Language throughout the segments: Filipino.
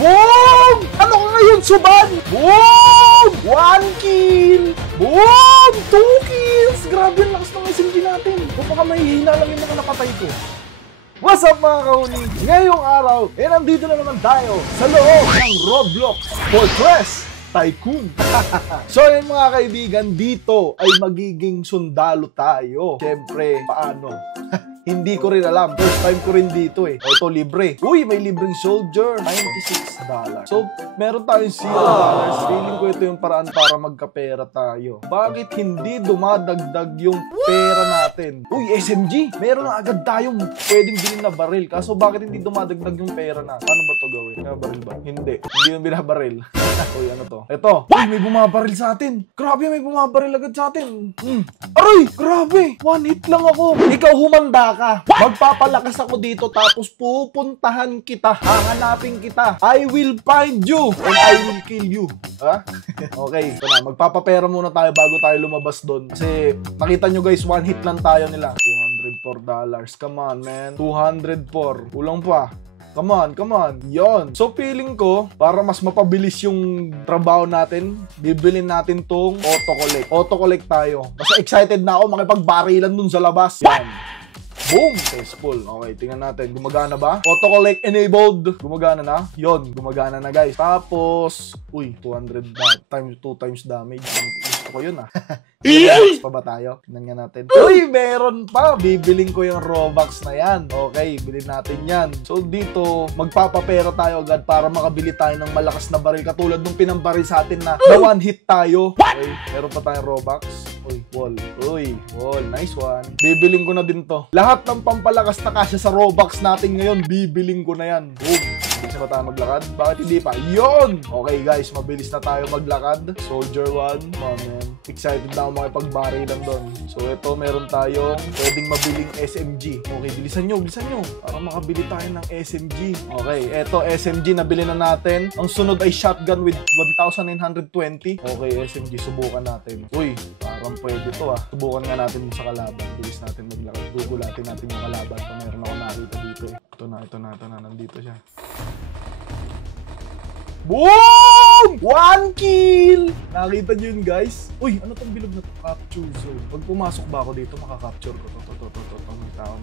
Boom! Ano ka ngayon, Suban? Boom! 1 kill! Boom! 2 kills! Grabe ang lakas ng SMG natin. O baka mahihina lang yung mga napatay ko. What's up mga kahuni? Ngayong araw, nandito na naman tayo sa loob ng Roblox Fortress Tycoon. So yun mga kaibigan, dito ay magiging sundalo tayo. Siyempre, paano? Hindi ko rin alam. First time ko rin dito eh. Ito, libre. Uy, may libreng soldier. $96. So, meron tayong $0. Feeling ko ito yung paraan para magkapera tayo. Bakit hindi dumadagdag yung pera natin? Uy, SMG. Meron na agad tayong pwedeng bilhin na baril. Kaso bakit hindi dumadagdag yung pera na? Paano ba ito gawin? Binabaril ba? Hindi. Hindi yung binabaril. Uy, ano to? Ito. Uy, may bumabaril sa atin. Grabe, may bumabaril agad sa atin. Aray! Grabe! 1 hit lang ako. Ikaw humanda ka. Magpapalakas ako dito tapos pupuntahan kita. Hahanapin kita. I will find you and I will kill you. Ha? Okay. Ito na. Magpapapera muna tayo bago tayo lumabas doon. Kasi nakita nyo guys, 1 hit lang tayo nila. $204. Come on, man. 204. Kulang pa. Come on, come on. Yon. So, feeling ko, para mas mapabilis yung trabaho natin, bibilin natin tong auto-collect. Auto-collect tayo. Basta excited na ako makipagbarilan dun sa labas. Yan. Boom! Testful. Okay, tingnan natin. Gumagana ba? Auto-collect enabled. Gumagana na? Yon, gumagana na guys. Tapos, uy, 200 times 2 times damage. Gusto ko yun ah. Robux pa ba tayo? Tingnan nga natin. Uy, meron pa. Bibiling ko yung Robux na yan. Okay, bilhin natin yan. So, dito, magpapapera tayo agad para makabili tayo ng malakas na baril. Katulad nung pinambaril sa atin na 1 hit tayo. Okay, meron pa tayong Robux. Uy, wall. Uy, wall. Nice one. Bibiling ko na din to. Lahat ng pampalakas na kasya sa Robux natin ngayon, bibiling ko na yan. Boom. Hindi ba tayo maglakad? Bakit hindi pa? Yon! Okay guys, mabilis na tayo maglakad. Soldier 1. Oh man. Excited na ako makipagbarilan doon. So ito, meron tayong pwedeng mabiling SMG. Okay, bilisan nyo. Para makabili tayo ng SMG. Okay, ito SMG, nabili na natin. Ang sunod ay shotgun with 1,920. Okay, SMG, subukan natin. Uy, parang pwede to ah. Subukan nga natin sa kalaban. Bilis natin maglakad. Gugulatin natin yung kalaban. So, meron ako nakita dito eh. Ito na. Nandito siya. Boom! 1 kill! Nakita nyo yun guys? Uy, ano tong bilog na to? Capture zone. Pag pumasok ba ako dito, makaka-capture ko to. May tao.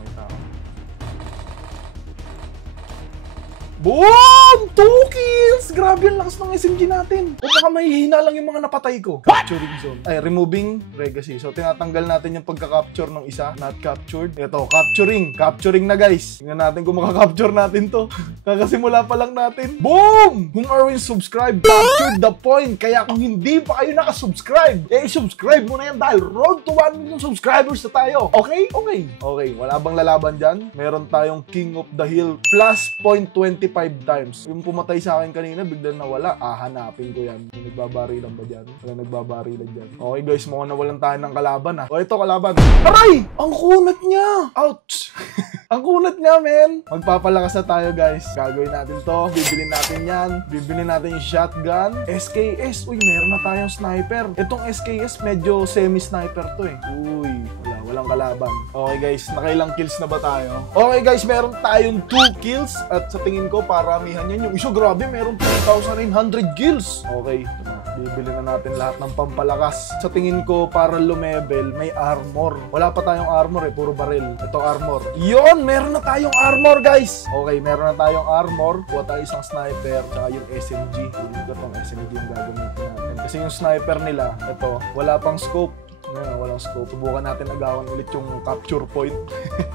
Boom! 2 kills! Grabe ang lakas ng SMG natin. O baka mahihina lang yung mga napatay ko. Capturing zone. Ay, removing legacy. So, tinatanggal natin yung pagka-capture ng isa. Not captured. Ito, capturing. Capturing na guys. Tingnan natin kung makaka-capture natin to. Kakasimula pa lang natin. Boom! Kung Arwin subscribe, captured the point. Kaya kung hindi pa kayo nakasubscribe, subscribe mo na yan dahil road to 1 million subscribers na tayo. Okay? Okay. Wala bang lalaban dyan? Meron tayong King of the Hill plus 0.25 times. Yung pumatay sa akin kanina, biglang nawala. Hanapin ko yan. May nagbabarilan ba dyan? Wala nagbabarilan dyan. Okay guys, mukhang nawalan tayo ng kalaban ha. O ito, kalaban. Aray! Ang kunat niya! Ouch! Ang kunat niya, men! Magpapalakas na tayo guys. Gagawin natin to. Bibilin natin yan. Bibilin natin yung shotgun. SKS. Uy, meron na tayong sniper. Itong SKS, medyo semi-sniper to eh. Uy, walang kalaban. Okay guys, nakailang kills na ba tayo? Okay guys, meron tayong 2 kills. At sa tingin ko, paramihan yan. Yung isa, grabe, meron 3,900 kills. Okay, ito na. Bibili na natin lahat ng pampalakas. Sa tingin ko, para lumevel, may armor. Wala pa tayong armor eh, puro baril. Ito armor. Yon, meron na tayong armor guys. Okay, meron na tayong armor. Kuha tayo isang sniper, tsaka yung SMG. Hindi ko itong SMG yung gagamitin natin. Kasi yung sniper nila, ito, wala pang scope. Walang scope. Subukan natin agawan ulit yung capture point.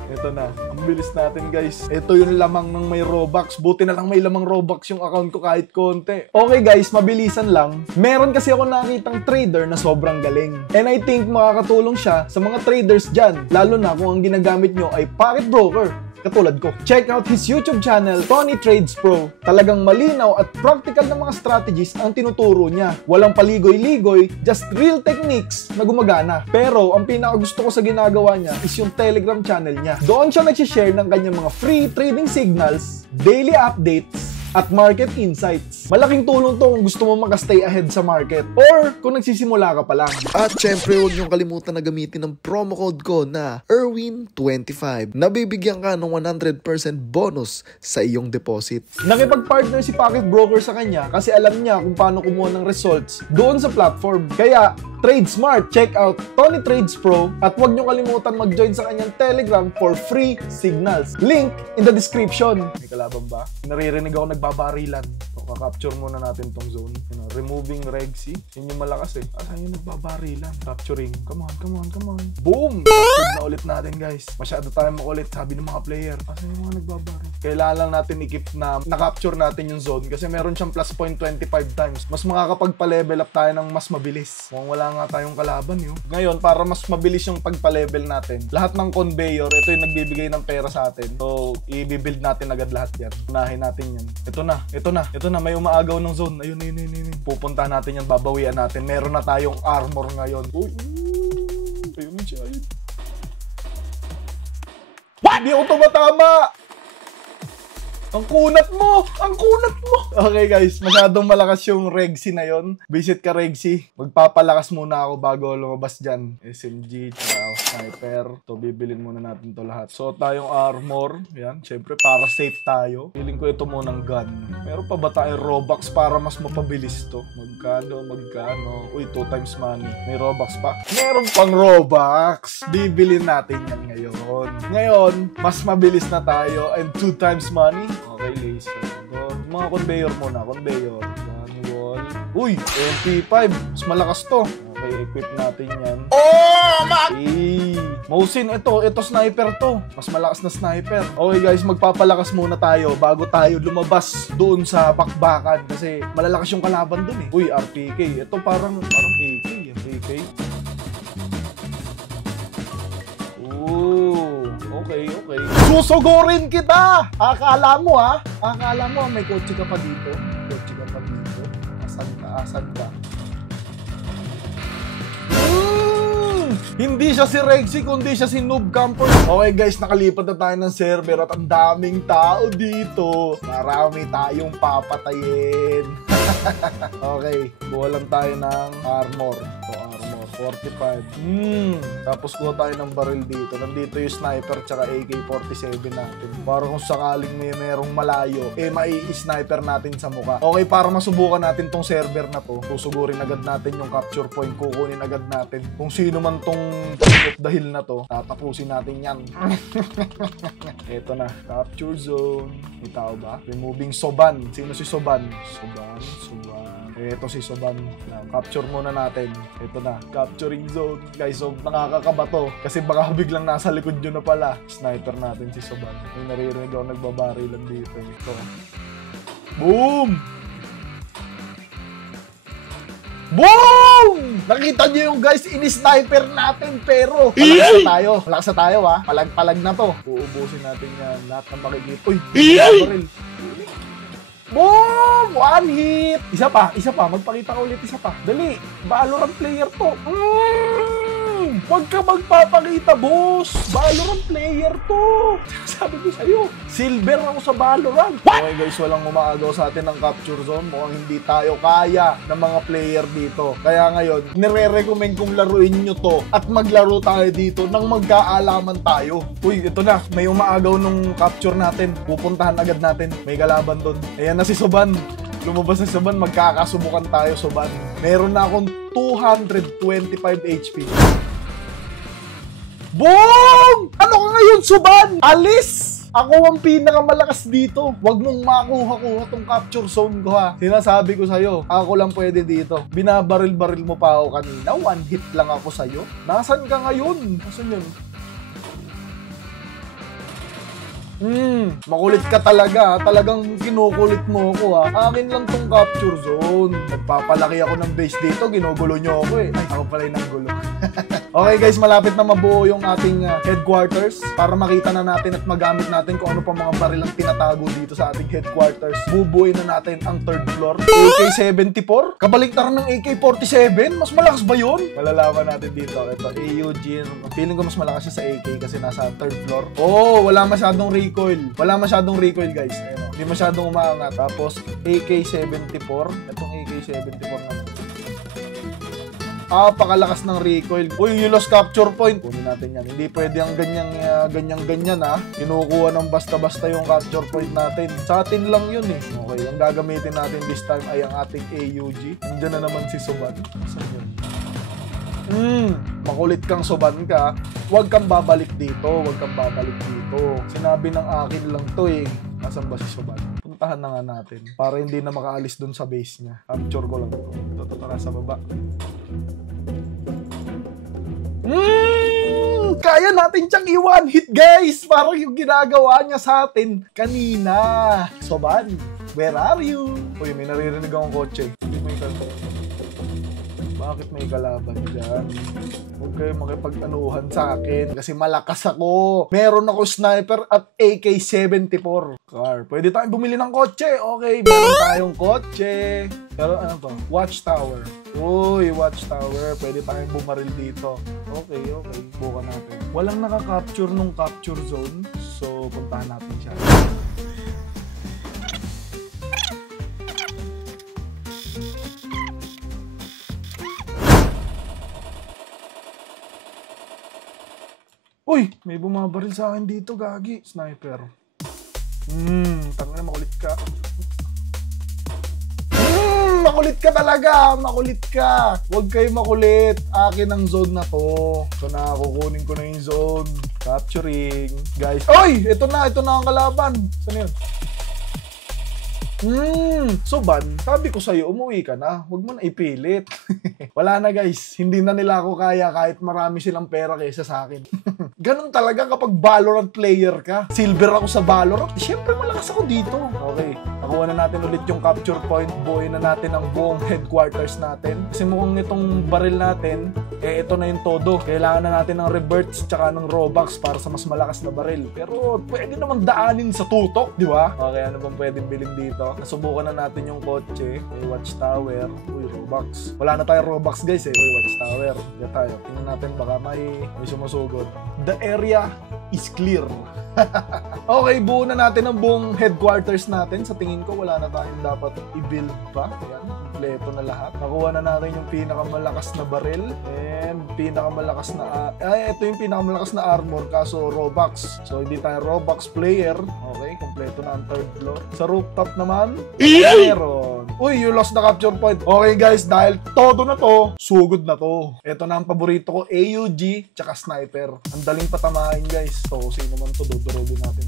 Ito na. Ang bilis natin guys. Ito yung lamang ng may Robux. Buti na lang may lamang Robux yung account ko kahit konti. Okay guys, mabilisan lang. Meron kasi ako nakitang trader na sobrang galing. And I think makakatulong siya sa mga traders dyan. Lalo na kung ang ginagamit nyo ay pocket broker. Katulad ko. Check out his YouTube channel, Tony Trades Pro. Talagang malinaw at practical na mga strategies ang tinuturo niya. Walang paligoy-ligoy, just real techniques na gumagana. Pero ang pinakagusto ko sa ginagawa niya is yung Telegram channel niya. Doon siya nag-share ng kanyang mga free trading signals, daily updates, at market insights. Malaking tulong to kung gusto mo mag-stay ahead sa market or kung nagsisimula ka pa lang. At syempre, huwag niyong kalimutan na gamitin ang promo code ko na Erwin25. Nabibigyan ka ng 100% bonus sa iyong deposit. Nakipag-partner si Pocket Broker sa kanya kasi alam niya kung paano kumuha ng results doon sa platform. Kaya, Trade Smart, check out Tony Trades Pro at huwag niyo kalimutan mag-join sa kanyang Telegram for free signals. Link in the description. May kalaban ba? Naririnig ako nagbabarilan. So, kakapture muna natin tong zone. Removing Reg C. Yun yung malakas eh. Asan yung nagbabarilan? Capturing. Come on, come on, come on. Boom! Capture na ulit natin guys. Masyado tayo makulit, sabi ng mga player. Asan yung mga nagbabaril? Kailangan lang natin i-keep na na-capture natin yung zone kasi meron siyang plus 0.25 times. Mas makakapagpa-level up tayo ng mas mabilis. Mukhang wala nga tayong kalaban yun. Ngayon, para mas mabilis yung pagpa-level natin, lahat ng conveyor, ito yung nagbibigay ng pera sa atin. So, i-build natin agad lahat yan. Unahin natin yan. Ito na, ito na, ito na. May umaagaw ng zone. Ayun, ayun, ayun, ayun. Pupunta natin yan, babawian natin. Meron na tayong armor ngayon. Uy, ayun siya, ayun. What? Hindi ako tumatama! Ang kunat mo! Ang kunat mo! Okay guys, masyadong malakas yung Regsi na yon. Visit ka Regsi. Magpapalakas muna ako bago lumabas dyan. SMG, tsaka sniper. So, bibilin muna natin to lahat. So, tayong armor. Yan, syempre para safe tayo. Feeling ko ito munang gun. Meron pa ba tayong Robux para mas mapabilis to? Magkano, magkano? Uy, 2 times money. May Robux pa? Meron pang Robux. Bibilin natin yan ngayon. Ngayon, mas mabilis na tayo and 2 times money. Okay, laser. Mga conveyor muna. Conveyor. Wall. Uy! MP5. Mas malakas to. Okay, equip natin yan. Oh! Okay. Mosin, ito sniper to. Mas malakas na sniper. Okay guys, magpapalakas muna tayo bago tayo lumabas doon sa bakbakan. Kasi malalakas yung kalaban doon eh. Uy, RPK. Ito parang AK. AK. Okay, okay. Susugurin kita! Akala mo ha? Akala mo may kotse ka pa dito? Kotse ka pa dito? Asan ka? Asan ka? Hindi siya si Regsi, kundi siya si Noob Camper. Okay guys, nakalipat na tayo ng server at ang daming tao dito. Marami tayong papatayin. Okay, kuha lang tayo ng armor. Ito, armor. 45. Tapos kuha tayo ng baril dito. Nandito yung sniper tsaka AK-47 natin. Para kung sakaling merong malayo, mai-sniper natin sa mukha. Okay, para masubukan natin tong server na to, susugurin agad natin yung capture point. Kukunin agad natin. Kung sino man tong dahil na to, tatapusin natin yan. Ito na. Capture zone. May tao ba? Removing Soban. Sino si Soban? Soban. Ito si Soban. Capture muna natin. Ito na. Capturing zone. Guys, so nakakakaba to. Kasi baka biglang nasa likod yun na pala. Sniper natin si Soban. May naririnig ako nagbabarilan dito. Ito. Boom! Boom! Nakita niyo yung guys, ini-sniper natin pero malakas na tayo. Malakas na tayo ha. Palag-palag na to. Uubusin natin yan. Lahat ng makikita. Uy! Baril. Boom! One hit! Isa pa. Magpakita ka ulit isa pa. Dali. Valorant player to. Huwag ka magpapakita, boss. Valorant player to. Sabi ko sa'yo, silver ako sa Valorant. Okay guys, walang umaagaw sa atin ng capture zone. Mukhang hindi tayo kaya ng mga player dito. Kaya ngayon, nire-recommend kong laruin nyo to at maglaro tayo dito nang magkaalaman tayo. Uy, ito na. May umaagaw nung capture natin. Pupuntahan agad natin. May kalaban doon. Ayan na si Soban. Lumabas na Soban. Magkakasubukan tayo, Soban. Meron na akong 225 HP. Boom! Ano ka ngayon, Soban? Alis! Ako ang pinakamalakas dito. Huwag mong makuha-kuha tong capture zone ko ha. Sinasabi ko sa'yo, ako lang pwede dito. Binabaril-baril mo pa ako kanina. One hit lang ako sa'yo. Nasaan ka ngayon? Nasaan yun? Makulit ka talaga. Talagang kinukulit mo ako ha. Akin lang tong capture zone. Nagpapalaki ako ng base dito. Ginugulo nyo ako eh. Ay, ako pala yung nanggulo. Okay guys, malapit na mabuo yung ating headquarters para makita na natin at magamit natin kung ano pa mga baril ang tinatago dito sa ating headquarters. Bubuuin na natin ang third floor. AK-74? Kabaliktaran ng AK-47? Mas malakas ba yun? Malalaman natin dito. Ito, AUG. Feeling ko mas malakas siya sa AK kasi nasa third floor. Oh, wala masyadong recoil. Wala masyadong recoil guys. Ayun, hindi masyadong umaangat. Tapos, AK-74. Itong AK-74 na. Pakalakas ng recoil. Uy, yung lost capture point. Kunin natin yan. Hindi pwede ang ganyan ha. Kinukuha ng basta-basta yung capture point natin. Sa atin lang yun eh. Okay, ang gagamitin natin this time ay ang ating AUG. Nandiyan na naman si Soban. Saan yun? Makulit kang Soban ka. Huwag kang babalik dito. Huwag kang babalik dito. Sinabi ng akin lang to eh. Nasaan ba si Soban? Puntahan na nga natin. Para hindi na makaalis dun sa base niya. Capture ko lang ito. Ito nasa baba. Kaya natin siyang i-one hit guys. Parang yung ginagawa niya sa atin kanina. Soban, where are you? Uy, may naririnig akong kotse. Bakit may kalaban dyan? Huwag kayo makipag-anuhan sa akin kasi malakas ako. Meron ako sniper at AK-74 car. Pwede tayong bumili ng kotse. Okay, meron tayong kotse. Pero ano to? Watchtower. Uy, watchtower. Pwede tayong bumaril dito. Okay. Bukan natin. Walang nakaka-capture nung capture zone. So, puntahan natin siya. Uy, may bumabaril sa akin dito, gagi. Sniper. Tangina, makulit ka. Makulit ka talaga. Makulit ka. Huwag kayo makulit. Akin ang zone na to. So, kukunin ko na yung zone. Capturing. Guys. Uy! Ito na ang kalaban. Saan yun? Soban, sabi ko sa'yo, umuwi ka na. Huwag mo na ipilit. Wala na guys. Hindi na nila ako kaya kahit marami silang pera kaysa sa akin. Ganun talaga kapag Valorant player ka. Silver ako sa Valorant. Siyempre malakas ako dito. Okay. Nakuha na natin ulit yung capture point. Buuin na natin ang buong headquarters natin. Kasi mukhang itong baril natin, ito na yung todo. Kailangan na natin ng reverts tsaka ng Robux para sa mas malakas na baril. Pero pwede naman daanin sa tutok, di ba? Okay, ano bang pwedeng bilhin dito? Nasubukan na natin yung kotse. May watchtower. Uy, Robux. Wala na tayong Robux guys eh. Uy, watchtower. Diyan tayo. Tingnan natin baka may sumusugod. The area is clear. Okay, buo na natin ang buong headquarters natin. Sa tingin ko, wala na tayong dapat i-build pa. Ayan, kompleto na lahat. Nakuha na natin yung pinakamalakas na baril. And pinakamalakas na... ito yung pinakamalakas na armor, kaso Robux. So, hindi tayo Robux player. Okay, kompleto na ang third floor. Sa rooftop naman, meron. Uy, you lost the capture point. Okay guys, dahil todo na to, sugod na to. Ito na ang paborito ko, AUG, tsaka sniper. Ang daling patamahin guys. So, sino man to, dodorogin natin.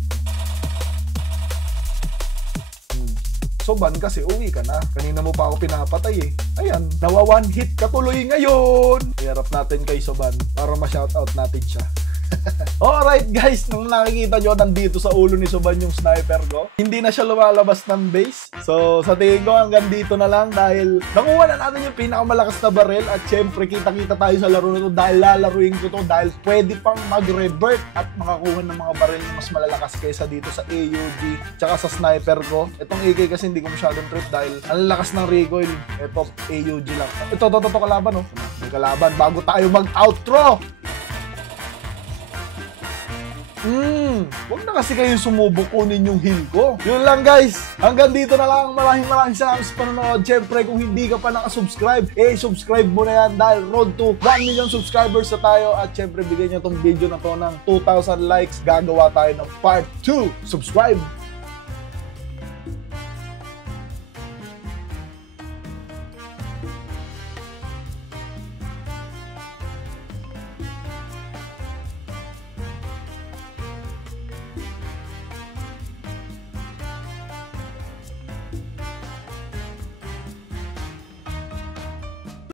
Soban kasi uwi ka na. Kanina mo pa ako pinapatay eh. Ayan, nawa one hit ka tuloy ngayon. Iharap natin kay Soban para ma-shoutout natin siya. Alright guys, nung nakikita nyo nandito sa ulo ni Soban yung sniper ko, hindi na siya lumalabas ng base. So sa tingin ko hanggang dito na lang dahil nakuha na natin yung pinakamalakas na baril. At syempre kita-kita tayo sa laro na to dahil lalaruin ko to dahil pwede pang mag-revert at makakuha ng mga baril na mas malalakas kaysa dito sa AUG tsaka sa sniper ko. Itong AK kasi hindi ko masyadong trip dahil ang lakas ng recoil. Ito AUG lang. Ito kalaban oh. May kalaban bago tayo mag-outro. Huwag na kasi kayong sumubok kunin yung heal ko. Yun lang guys. Hanggang dito na lang. Maraming salamat sa panonood. Siyempre kung hindi ka pa nakasubscribe, subscribe mo na yan dahil road to 1 million subscribers na tayo. At siyempre bigyan nyo tong video na to ng 2,000 likes. Gagawa tayo ng part 2. Subscribe!